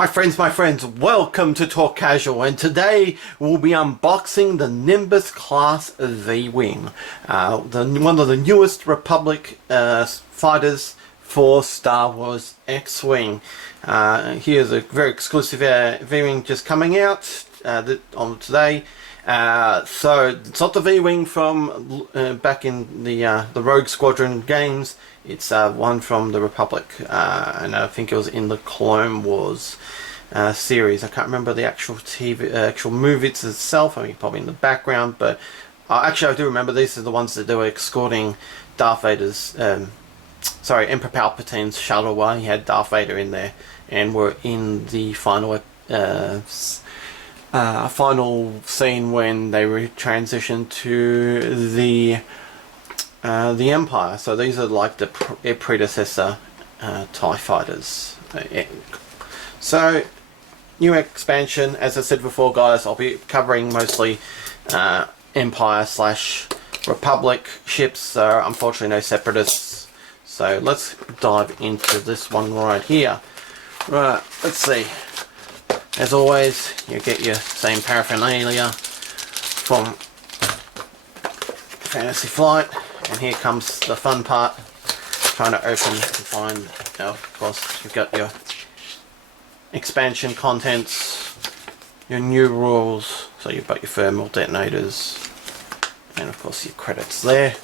My friends, welcome to Talk Casual, and today we'll be unboxing the Nimbus-class V-Wing, one of the newest Republic fighters for Star Wars X Wing. Here's a very exclusive V-Wing just coming out on today. So it's not the V-Wing from back in the Rogue Squadron games. It's one from the Republic, and I think it was in the Clone Wars series. I can't remember the actual actual movie itself. I mean, probably in the background, but actually I do remember these are the ones that they were escorting Darth Vader's, Emperor Palpatine's shuttle while he had Darth Vader in there, and were in the final final scene when they transitioned to the Empire. So these are like the predecessor TIE fighters. So new expansion, as I said before, guys. I'll be covering mostly Empire / Republic ships. So unfortunately no separatists. So let's dive into this one right here. Right, let's see. As always, you get your same paraphernalia from Fantasy Flight. And here comes the fun part, trying to open and find, of course, you've got your expansion contents, your new rules, so you've got your thermal detonators, and of course your credits there.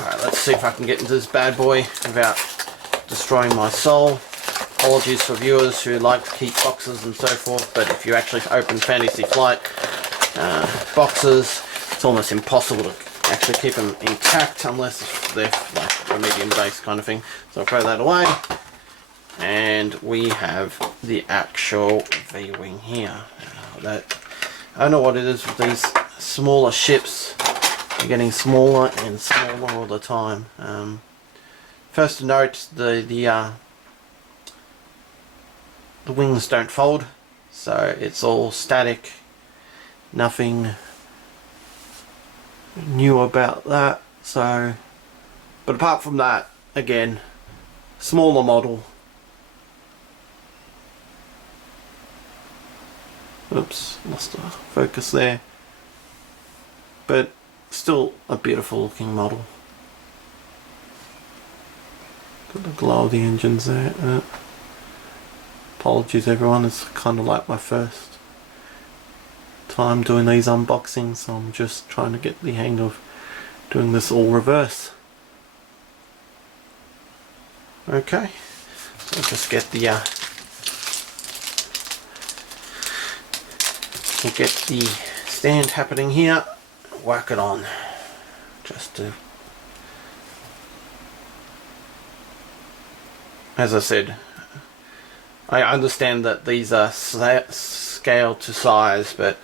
Alright, let's see if I can get into this bad boy without destroying my soul. Apologies for viewers who like to keep boxes and so forth, but if you actually open Fantasy Flight boxes, it's almost impossible to actually keep them intact unless they're like a medium base kind of thing. So I'll throw that away, and we have the actual V-Wing here. I don't know what it is with these smaller ships. They're getting smaller and smaller all the time. First to note, the wings don't fold, so it's all static. Nothing new about that. So, but apart from that, again, smaller model. Oops, lost the focus there. But still a beautiful looking model. Got the glow of the engines there. Apologies everyone, it's kind of like my first time doing these unboxings, so I'm just trying to get the hang of doing this all reverse. Okay, so I'll just get the we'll get the stand happening here, whack it on, just to, as I said, I understand that these are scaled to size, but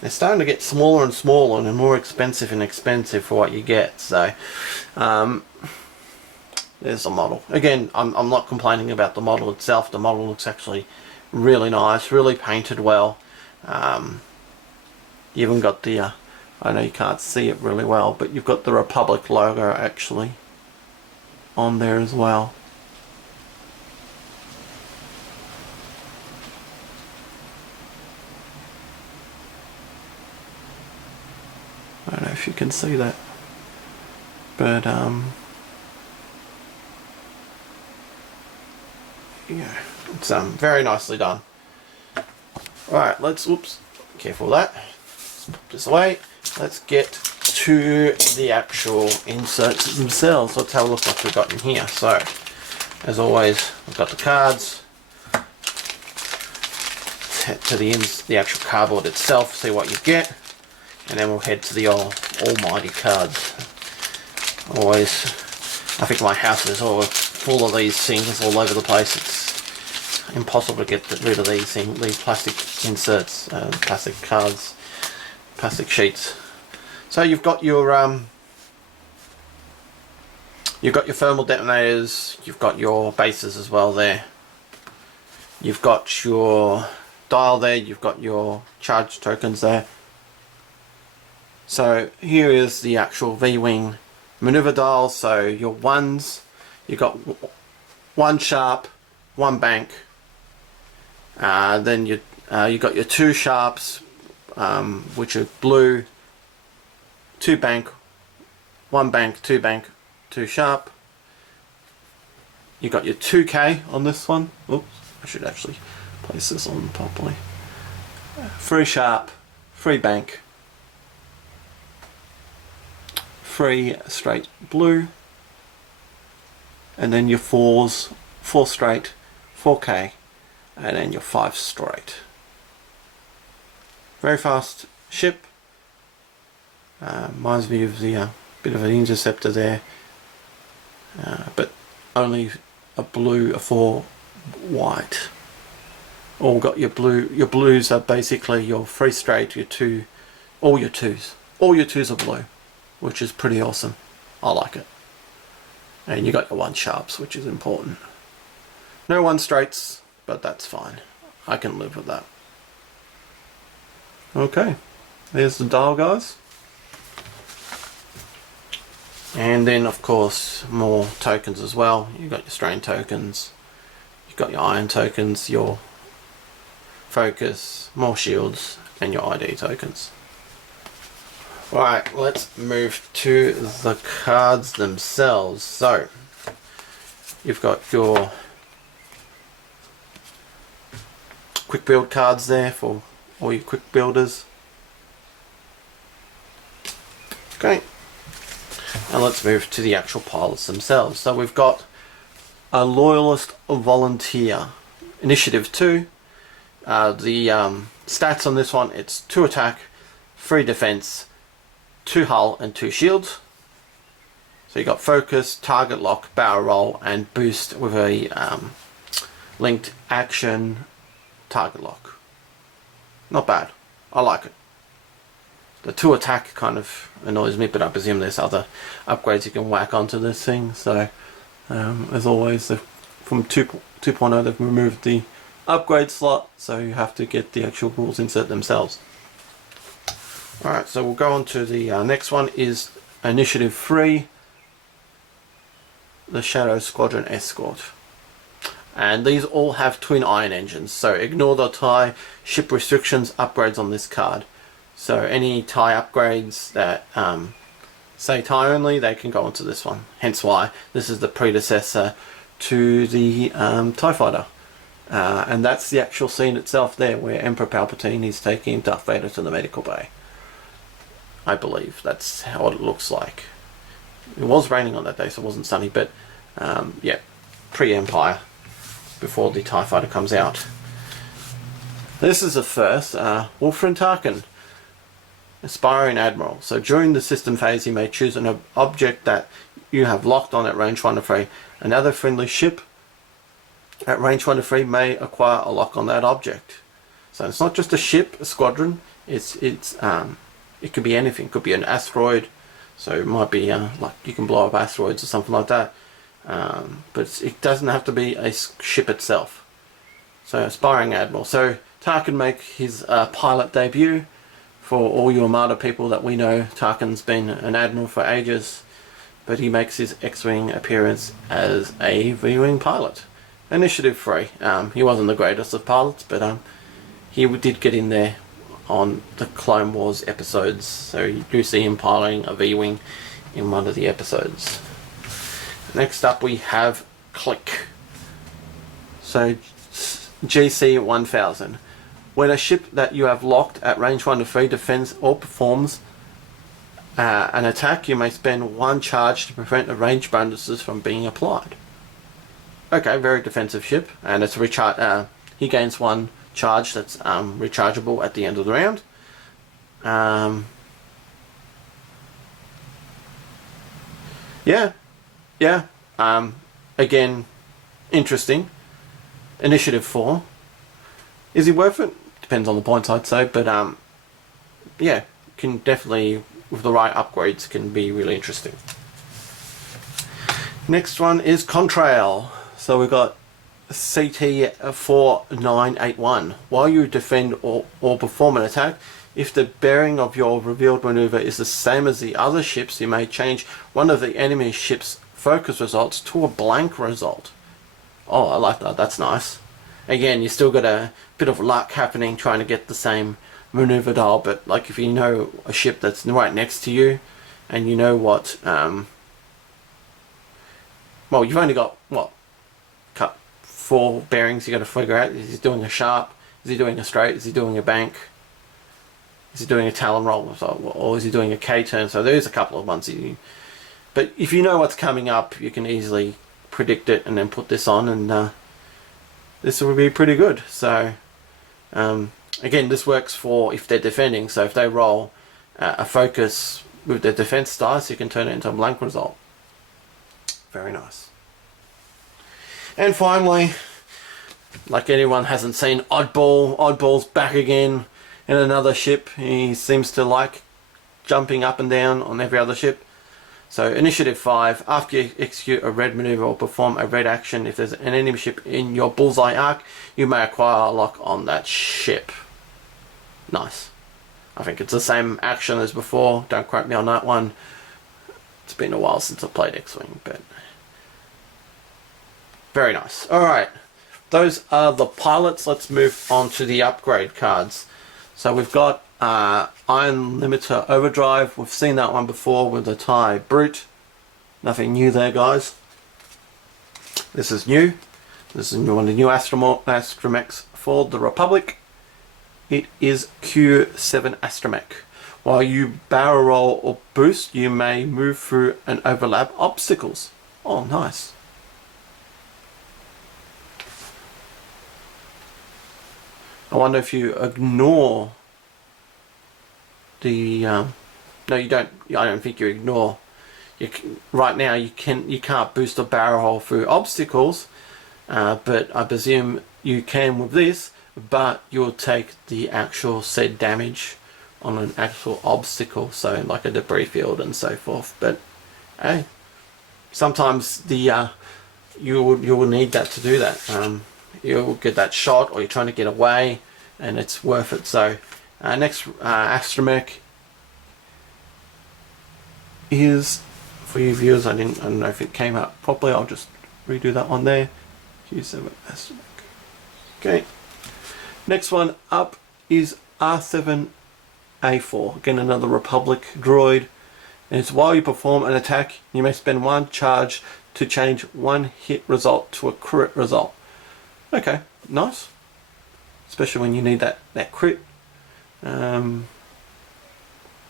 they're starting to get smaller and smaller and more expensive and expensive for what you get. So there's the model. Again, I'm not complaining about the model itself. The model looks actually really nice, really painted well. You even got the I know you can't see it really well, but you've got the Republic logo actually on there as well. I don't know if you can see that, but yeah, it's very nicely done. Alright, let's, oops, careful of that, let's put this away. Let's get to the actual inserts themselves. Let's have a look what we've got in here. So, as always, we've got the cards. Let's head to the actual cardboard itself, see what you get. And then we'll head to the almighty cards. Always, I think my house is all full of these things all over the place. It's impossible to get rid of these plastic inserts, plastic cards, plastic sheets. So you've got your thermal detonators. You've got your bases as well there. You've got your dial there. You've got your charge tokens there. So here is the actual V-Wing maneuver dial. So your ones, you've got one sharp, one bank, Then you got your 2 sharps, which are blue, 2 bank, 1 bank, 2 bank, 2 sharp. You got your 2K on this one. Oops, I should actually place this on properly. 3 sharp, 3 bank, 3 straight blue, and then your 4s, 4 straight, 4K, and then your 5 straight. Very fast ship. Reminds me of the bit of an interceptor there, but only a blue, a 4 white. All got your blue. Your blues are basically your 3 straight, your 2, all your 2s. All your 2s are blue, which is pretty awesome. I like it. And you got your 1 sharps, which is important. No 1 straights, but that's fine. I can live with that. Okay, there's the dial, guys. And then of course more tokens as well. You've got your strain tokens, you've got your iron tokens, your focus, more shields, and your ID tokens. Right, let's move to the cards themselves. So you've got your quick build cards there for all your quick builders. Okay, and let's move to the actual pilots themselves. So we've got a Loyalist Volunteer, Initiative 2. The stats on this one, it's 2 attack, 3 defense, 2 hull, and 2 shields. So you got focus, target lock, barrel roll, and boost with a linked action target lock. Not bad. I like it. The 2 attack kind of annoys me, but I presume there's other upgrades you can whack onto this thing. So as always, from 2.0 they've removed the upgrade slot, so you have to get the actual rules insert themselves. Alright, so we'll go on to the next one is Initiative 3, the Shadow Squadron Escort. And these all have twin iron engines, so ignore the TIE ship restrictions upgrades on this card. So any TIE upgrades that say TIE only, they can go onto this one. Hence why this is the predecessor to the TIE Fighter. And that's the actual scene itself there, where Emperor Palpatine is taking Darth Vader to the medical bay. I believe that's how it looks like. It was raining on that day, so it wasn't sunny, but yeah, pre-Empire, before the TIE Fighter comes out. This is the first, Wolfram Tarkin, Aspiring Admiral. So during the system phase you may choose an object that you have locked on at range 1 to 3. Another friendly ship at range 1 to 3 may acquire a lock on that object. So it's not just a ship, a squadron, it could be anything. It could be an asteroid, so it might be like you can blow up asteroids or something like that. But it doesn't have to be a ship itself. So Aspiring Admiral. So Tarkin make his pilot debut. For all you Armada people that we know, Tarkin's been an Admiral for ages, but he makes his X Wing appearance as a V-Wing pilot. Initiative 3. He wasn't the greatest of pilots, but he did get in there on the Clone Wars episodes, so you do see him piloting a V-Wing in one of the episodes. Next up we have Click. So GC 1000. When a ship that you have locked at range 1 to 3 defends or performs an attack, you may spend 1 charge to prevent the range bonuses from being applied. Okay, very defensive ship, and it's he gains 1 charge that's rechargeable at the end of the round. Yeah. Again, interesting. Initiative 4. Is he worth it? Depends on the points, I'd say, but yeah, can definitely, with the right upgrades, can be really interesting. Next one is Contrail. So we've got CT-4981. While you defend or perform an attack, if the bearing of your revealed maneuver is the same as the other ships, you may change one of the enemy ship's focus results to a blank result. Oh, I like that. That's nice. again, you still got a bit of luck happening trying to get the same maneuver dial. But like if you know a ship that's right next to you, and you know what, well, you've only got what, cut 4 bearings. You got to figure out: is he doing a sharp? Is he doing a straight? Is he doing a bank? Is he doing a talon roll? Or is he doing a K-turn? So there's a couple of ones. But if you know what's coming up, you can easily predict it and then put this on, and this will be pretty good. So again, this works for if they're defending. So if they roll a focus with their defense dice, you can turn it into a blank result. Very nice. And finally, like anyone hasn't seen, Oddball's back again in another ship. He seems to like jumping up and down on every other ship. So Initiative 5, after you execute a red maneuver or perform a red action, if there's an enemy ship in your bullseye arc, you may acquire a lock on that ship. Nice. I think it's the same action as before. Don't quote me on that one. It's been a while since I played X Wing, but very nice. Alright, those are the pilots. Let's move on to the upgrade cards. So we've got Iron Limiter Overdrive. We've seen that one before with the TIE Brute. Nothing new there, guys. This is new. This is one of the new astromechs for the Republic. It is Q7 astromech. While you barrel roll or boost, you may move through and overlap obstacles. Oh, nice. I wonder if you ignore the no, you don't. I don't think you ignore. Right now you can't boost or barrel roll through obstacles, but I presume you can with this. But you'll take the actual said damage on an actual obstacle, so like a debris field and so forth. But hey, sometimes the you will need that to do that. You'll get that shot, or you're trying to get away, and it's worth it. So next astromech is, for you viewers, I don't know if it came out properly. I'll just redo that one there. Q7 astromech. Okay. Next one up is R7A4. Again, another Republic droid. And it's while you perform an attack, you may spend 1 charge to change 1 hit result to a crit result. Okay, nice. Especially when you need that crit. You're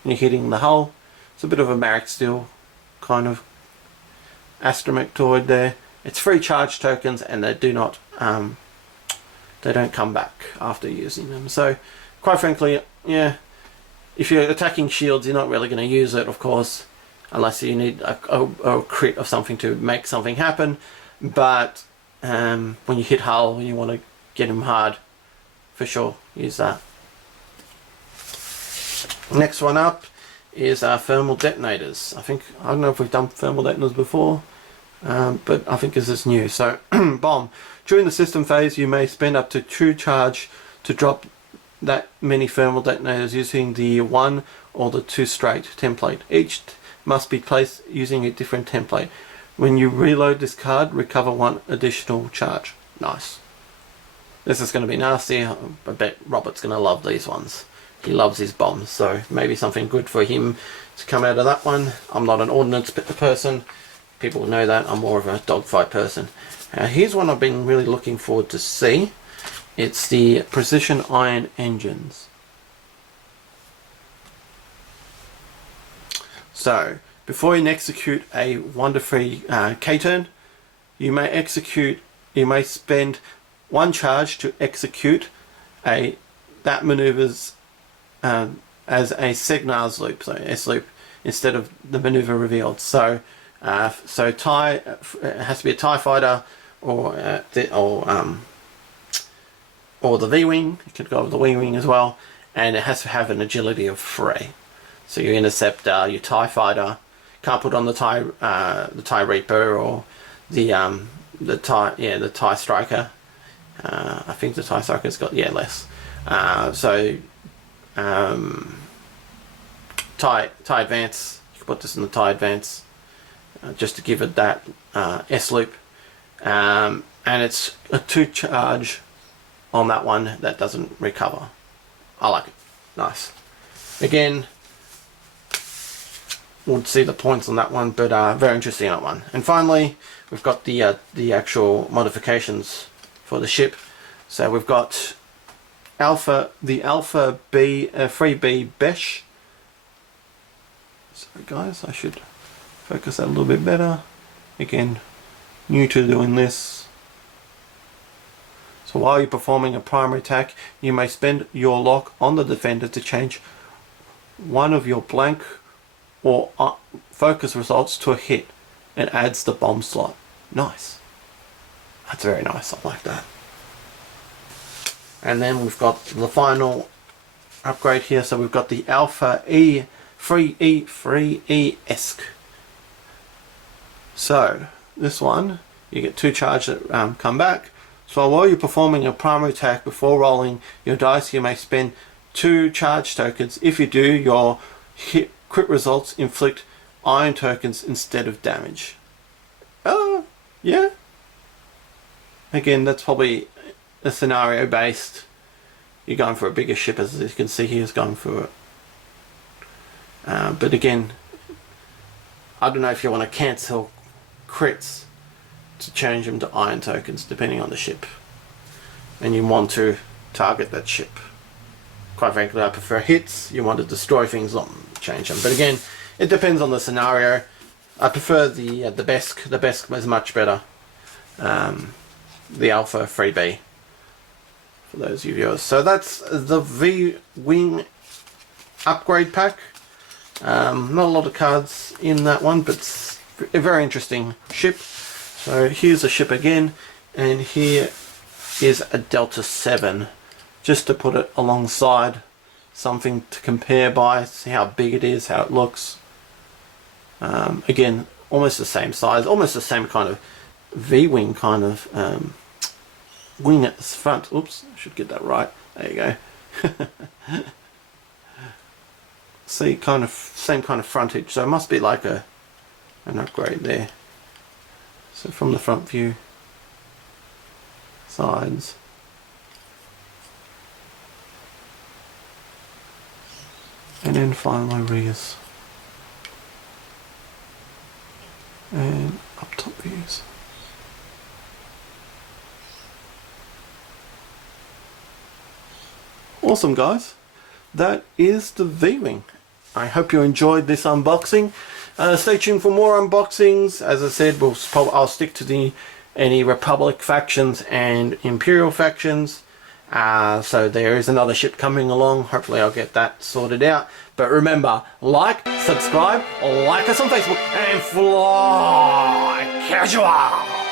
hitting the hull. It's a bit of a Marek Steel kind of astromech droid there. It's 3 charge tokens, and they do not they don't come back after using them. So quite frankly, yeah, if you're attacking shields, you're not really going to use it, of course, unless you need a crit of something to make something happen. But when you hit hull and you want to get him hard, for sure, use that. Next one up is our thermal detonators. I don't know if we've done thermal detonators before, but I think this is new. So bomb. During the system phase, you may spend up to 2 charge to drop that many thermal detonators using the 1 or the 2 straight template. Each must be placed using a different template. When you reload this card, recover 1 additional charge. Nice. This is going to be nasty. I bet Robert's going to love these ones. He loves his bombs, so maybe something good for him to come out of that one. I'm not an ordnance person. People know that. I'm more of a dogfight person. Here's one I've been really looking forward to see. It's the precision iron engines. So before you execute a 1-3 K-turn, you may spend 1 charge to execute that maneuver's as a Segnar's loop, so S loop, instead of the maneuver revealed. So TIE, it has to be a TIE fighter or the V-wing. You could go with the V-wing as well, and it has to have an agility of 3. So your interceptor, your TIE fighter, can't put on the TIE Reaper or the TIE Striker. I think the TIE Striker's got less. TIE Advance. You can put this in the TIE Advance. Just to give it that S loop, and it's a 2 charge on that one that doesn't recover. I like it. Nice. Again, we'll see the points on that one, but very interesting on that one. And finally, we've got the actual modifications for the ship. So we've got the Alpha B 3B Besh. Sorry guys, I should focus that a little bit better. Again, new to doing this. So while you're performing a primary attack, you may spend your lock on the defender to change one of your blank or focus results to a hit and adds the bomb slot. Nice. That's very nice. I like that. And then we've got the final upgrade here. So we've got the Alpha E 3E ESC. So this one, you get 2 charge that come back. So while you're performing a primary attack before rolling your dice, you may spend 2 charge tokens. If you do, your crit results inflict iron tokens instead of damage. Yeah. Again, that's probably a scenario based. You're going for a bigger ship, as you can see here, is going for it. But again, I don't know if you want to cancel crits to change them to iron tokens depending on the ship, and you want to target that ship. Quite frankly, I prefer hits. You want to destroy things, not change them. But again, it depends on the scenario. I prefer the Besk. The Besk is much better. The Alpha 3B for those of you viewers. So that's the V-Wing upgrade pack. Not a lot of cards in that one, but it's a very interesting ship. So here's the ship again, and here is a Delta 7, just to put it alongside something to compare by, see how big it is, how it looks. Again, almost the same size, almost the same kind of V-wing kind of wing at the front. Oops, I should get that right. There you go. See, kind of same kind of frontage, so it must be like an upgrade there. So from the front view, sides, and then finally rears, and up top views. Awesome guys, that is the V-Wing. I hope you enjoyed this unboxing. Stay tuned for more unboxings. As I said, I'll stick to any Republic factions and Imperial factions. So there is another ship coming along. Hopefully I'll get that sorted out. But remember, like, subscribe, like us on Facebook, and fly casual!